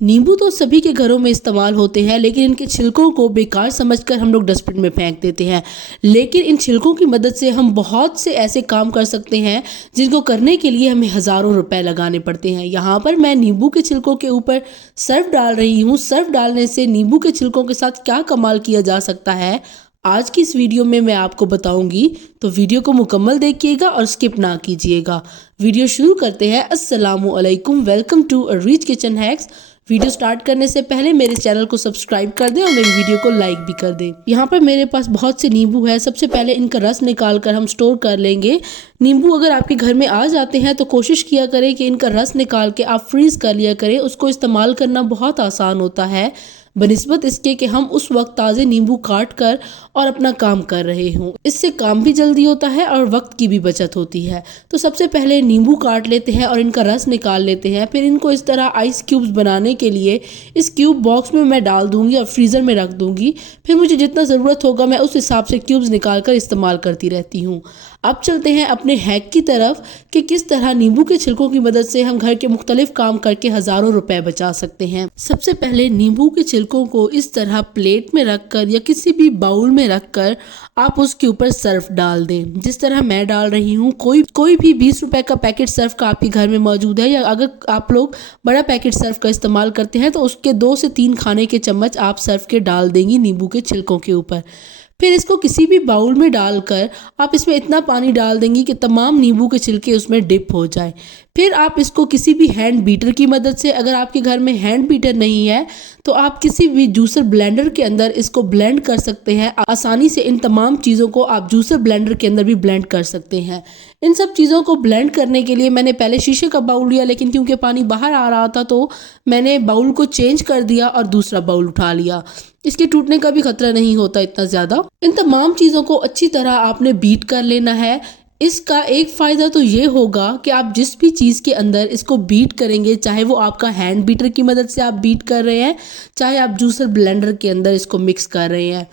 नींबू तो सभी के घरों में इस्तेमाल होते हैं, लेकिन इनके छिलकों को बेकार समझकर हम लोग डस्टबिन में फेंक देते हैं। लेकिन इन छिलकों की मदद से हम बहुत से ऐसे काम कर सकते हैं जिनको करने के लिए हमें हज़ारों रुपए लगाने पड़ते हैं। यहाँ पर मैं नींबू के छिलकों के ऊपर सर्फ डाल रही हूँ। सर्फ डालने से नींबू के छिलकों के साथ क्या कमाल किया जा सकता है, आज की इस वीडियो में मैं आपको बताऊंगी। तो वीडियो को मुकम्मल देखिएगा और स्किप ना कीजिएगा। वीडियो शुरू करते हैं। अस्सलामु अलैकुम, welcome to a rich kitchen hacks. Video start करने से पहले मेरे चैनल को सब्सक्राइब कर दें और मेरी वीडियो को लाइक भी कर दें। यहाँ पर मेरे पास बहुत से नींबू है। सबसे पहले इनका रस निकाल कर हम स्टोर कर लेंगे। नींबू अगर आपके घर में आ जाते हैं तो कोशिश किया करें कि इनका रस निकाल के आप फ्रीज कर लिया करें। उसको इस्तेमाल करना बहुत आसान होता है बनिस्बत इसके कि हम उस वक्त ताज़े नींबू काट कर और अपना काम कर रहे हों। इससे काम भी जल्दी होता है और वक्त की भी बचत होती है। तो सबसे पहले नींबू काट लेते हैं और इनका रस निकाल लेते हैं। फिर इनको इस तरह आइस क्यूब्स बनाने के लिए इस क्यूब बॉक्स में मैं डाल दूंगी और फ्रीज़र में रख दूंगी। फिर मुझे जितना ज़रूरत होगा मैं उस हिसाब से क्यूब्स निकाल कर इस्तेमाल करती रहती हूँ। अब चलते हैं अपने हैक की तरफ कि किस तरह नींबू के छिलकों की मदद से हम घर के मुख्तलिफ काम करके हज़ारों रुपए बचा सकते हैं। सबसे पहले नींबू के छिलकों को इस तरह प्लेट में रखकर या किसी भी बाउल में रखकर आप उसके ऊपर सर्फ डाल दें, जिस तरह मैं डाल रही हूँ। कोई भी 20 रुपए का पैकेट सर्फ का आपके घर में मौजूद है, या अगर आप लोग बड़ा पैकेट सर्फ का इस्तेमाल करते हैं तो उसके 2 से 3 खाने के चम्मच आप सर्फ के डाल देंगी नींबू के छिलकों के ऊपर। फिर इसको किसी भी बाउल में डालकर आप इसमें इतना पानी डाल देंगी कि तमाम नींबू के छिलके उसमें डिप हो जाए। फिर आप इसको किसी भी हैंड बीटर की मदद से, अगर आपके घर में हैंड बीटर नहीं है तो आप किसी भी जूसर ब्लेंडर के अंदर इसको ब्लेंड कर सकते हैं। आसानी से इन तमाम चीज़ों को आप जूसर ब्लेंडर के अंदर भी ब्लेंड कर सकते हैं। इन सब चीज़ों को ब्लेंड करने के लिए मैंने पहले शीशे का बाउल लिया, लेकिन क्योंकि पानी बाहर आ रहा था तो मैंने बाउल को चेंज कर दिया और दूसरा बाउल उठा लिया। इसके टूटने का भी खतरा नहीं होता इतना ज़्यादा। इन तमाम चीज़ों को अच्छी तरह आपने बीट कर लेना है। इसका एक फ़ायदा तो ये होगा कि आप जिस भी चीज़ के अंदर इसको बीट करेंगे, चाहे वो आपका हैंड बीटर की मदद से आप बीट कर रहे हैं, चाहे आप जूसर ब्लेंडर के अंदर इसको मिक्स कर रहे हैं,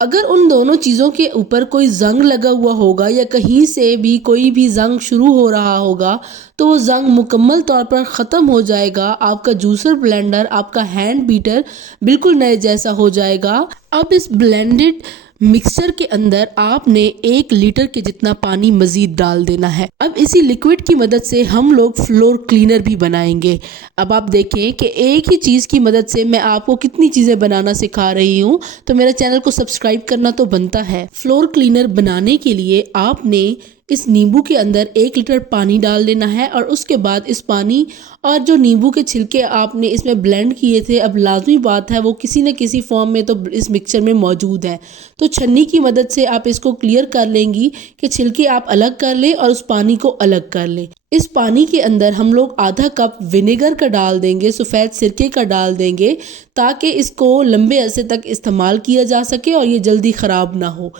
अगर उन दोनों चीज़ों के ऊपर कोई जंग लगा हुआ होगा या कहीं से भी कोई भी जंग शुरू हो रहा होगा तो वो जंग मुकम्मल तौर पर ख़त्म हो जाएगा। आपका जूसर ब्लेंडर, आपका हैंड बीटर बिल्कुल नए जैसा हो जाएगा। अब इस ब्लेंडेड मिक्सचर के अंदर आपने 1 लीटर के जितना पानी मजीद डाल देना है। अब इसी लिक्विड की मदद से हम लोग फ्लोर क्लीनर भी बनाएंगे। अब आप देखें कि एक ही चीज़ की मदद से मैं आपको कितनी चीज़ें बनाना सिखा रही हूँ, तो मेरे चैनल को सब्सक्राइब करना तो बनता है। फ्लोर क्लीनर बनाने के लिए आपने इस नींबू के अंदर 1 लीटर पानी डाल देना है और उसके बाद इस पानी और जो नींबू के छिलके आपने इसमें ब्लेंड किए थे, अब लाजमी बात है वो किसी न किसी फॉर्म में तो इस मिक्सचर में मौजूद है। तो छन्नी की मदद से आप इसको क्लियर कर लेंगी कि छिलके आप अलग कर लें और उस पानी को अलग कर लें। इस पानी के अंदर हम लोग आधा कप विनेगर का डाल देंगे, सफ़ेद सिरके का डाल देंगे, ताकि इसको लंबे अरसे तक इस्तेमाल किया जा सके और ये जल्दी ख़राब ना हो।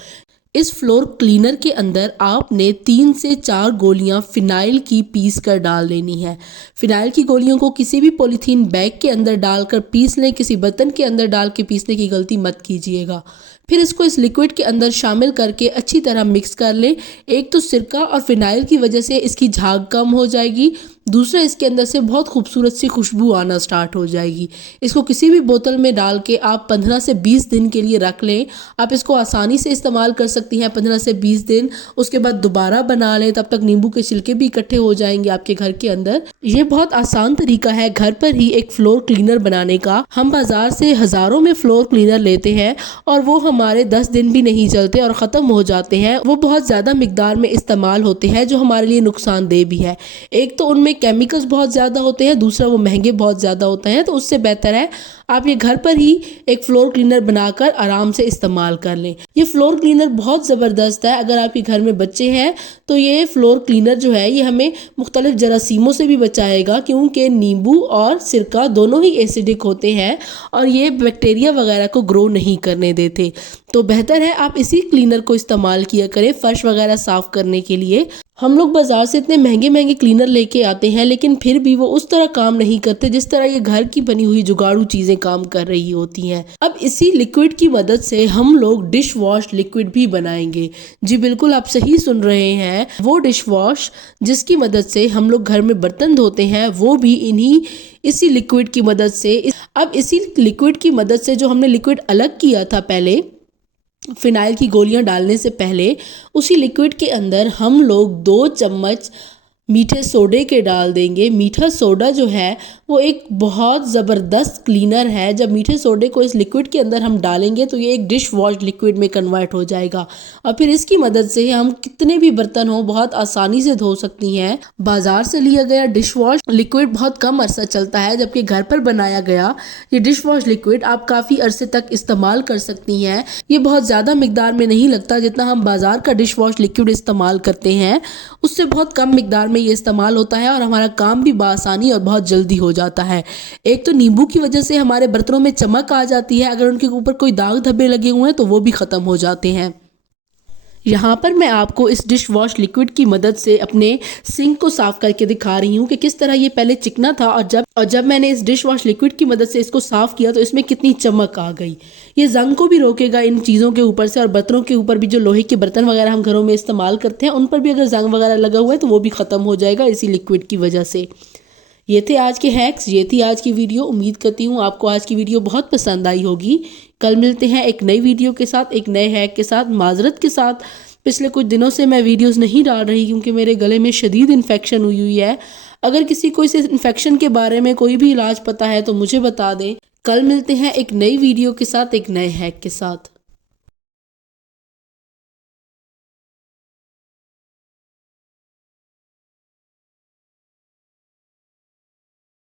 इस फ्लोर क्लीनर के अंदर आपने 3 से 4 गोलियां फिनाइल की पीस कर डाल लेनी है। फिनाइल की गोलियों को किसी भी पॉलीथीन बैग के अंदर डालकर पीस लें, किसी बर्तन के अंदर डाल के पीसने की गलती मत कीजिएगा। फिर इसको इस लिक्विड के अंदर शामिल करके अच्छी तरह मिक्स कर लें। एक तो सिरका और फिनाइल की वजह से इसकी झाग कम हो जाएगी, दूसरा इसके अंदर से बहुत खूबसूरत सी खुशबू आना स्टार्ट हो जाएगी। इसको किसी भी बोतल में डाल के आप 15 से 20 दिन के लिए रख लें। आप इसको आसानी से इस्तेमाल कर सकती हैं 15 से 20 दिन। उसके बाद दोबारा बना लें, तब तक नींबू के छिलके भी इकट्ठे हो जाएंगे आपके घर के अंदर। ये बहुत आसान तरीका है घर पर ही एक फ्लोर क्लीनर बनाने का। हम बाजार से हज़ारों में फ्लोर क्लीनर लेते हैं और वो हमारे 10 दिन भी नहीं चलते और ख़त्म हो जाते हैं। वो बहुत ज़्यादा मिकदार में इस्तेमाल होते हैं जो हमारे लिए नुकसानदेह भी है। एक तो उनमें केमिकल्स बहुत ज़्यादा होते हैं, दूसरा वो महंगे बहुत ज़्यादा होते हैं। तो उससे बेहतर है आप ये घर पर ही एक फ्लोर क्लीनर बनाकर आराम से इस्तेमाल कर लें। ये फ्लोर क्लीनर बहुत ज़बरदस्त है। अगर आपके घर में बच्चे हैं तो ये फ्लोर क्लीनर जो है ये हमें मुख्तलिफ जरासीमों से भी बचाएगा, क्योंकि नींबू और सिरका दोनों ही एसिडिक होते हैं और ये बैक्टीरिया वगैरह को ग्रो नहीं करने देते। तो बेहतर है आप इसी क्लीनर को इस्तेमाल किया करें फर्श वगैरह साफ़ करने के लिए। हम लोग बाजार से इतने महंगे महंगे क्लीनर लेके आते हैं, लेकिन फिर भी वो उस तरह काम नहीं करते जिस तरह ये घर की बनी हुई जुगाड़ू चीजें काम कर रही होती हैं। अब इसी लिक्विड की मदद से हम लोग डिश वॉश लिक्विड भी बनाएंगे। जी बिल्कुल, आप सही सुन रहे हैं, वो डिश वॉश जिसकी मदद से हम लोग घर में बर्तन धोते हैं, वो भी इसी लिक्विड की मदद से। अब इसी लिक्विड की मदद से जो हमने लिक्विड अलग किया था पहले फिनाइल की गोलियां डालने से पहले, उसी लिक्विड के अंदर हम लोग 2 चम्मच मीठे सोडे के डाल देंगे। मीठा सोडा जो है वो एक बहुत ज़बरदस्त क्लीनर है। जब मीठे सोडे को इस लिक्विड के अंदर हम डालेंगे तो ये एक डिश वॉश लिक्विड में कन्वर्ट हो जाएगा और फिर इसकी मदद से हम कितने भी बर्तन हो बहुत आसानी से धो सकती हैं। बाजार से लिया गया डिश वॉश लिक्विड बहुत कम अरसा चलता है, जबकि घर पर बनाया गया ये डिश वॉश लिक्विड आप काफ़ी अरसे तक इस्तेमाल कर सकती हैं। ये बहुत ज़्यादा मिकदार में नहीं लगता, जितना हम बाजार का डिश वॉश लिक्विड इस्तेमाल करते हैं उससे बहुत कम मिकदार में ये इस्तेमाल होता है और हमारा काम भी बआसानी और बहुत जल्दी हो जाता है। एक तो नींबू की वजह से हमारे बर्तनों में चमक आ जाती है, अगर उनके ऊपर कोई दाग धब्बे लगे हुए हैं तो वो भी ख़त्म हो जाते हैं। यहाँ पर मैं आपको इस डिश वॉश लिक्विड की मदद से अपने सिंक को साफ करके दिखा रही हूँ कि किस तरह ये पहले चिकना था और जब मैंने इस डिश वॉश लिक्विड की मदद से इसको साफ किया तो इसमें कितनी चमक आ गई। ये जंग को भी रोकेगा इन चीज़ों के ऊपर से, और बर्तनों के ऊपर भी जो लोहे के बर्तन वगैरह हम घरों में इस्तेमाल करते हैं उन पर भी अगर जंग वगैरह लगा हुआ है तो वो भी ख़त्म हो जाएगा इसी लिक्विड की वजह से। ये थे आज के हैक्स, ये थी आज की वीडियो। उम्मीद करती हूँ आपको आज की वीडियो बहुत पसंद आई होगी। कल मिलते हैं एक नई वीडियो के साथ, एक नए हैक के साथ। माजरत के साथ पिछले कुछ दिनों से मैं वीडियोस नहीं डाल रही क्योंकि मेरे गले में शदीद इन्फेक्शन हुई है। अगर किसी को इस इन्फेक्शन के बारे में कोई भी इलाज पता है तो मुझे बता दें। कल मिलते हैं एक नई वीडियो के साथ, एक नए हैक के साथ।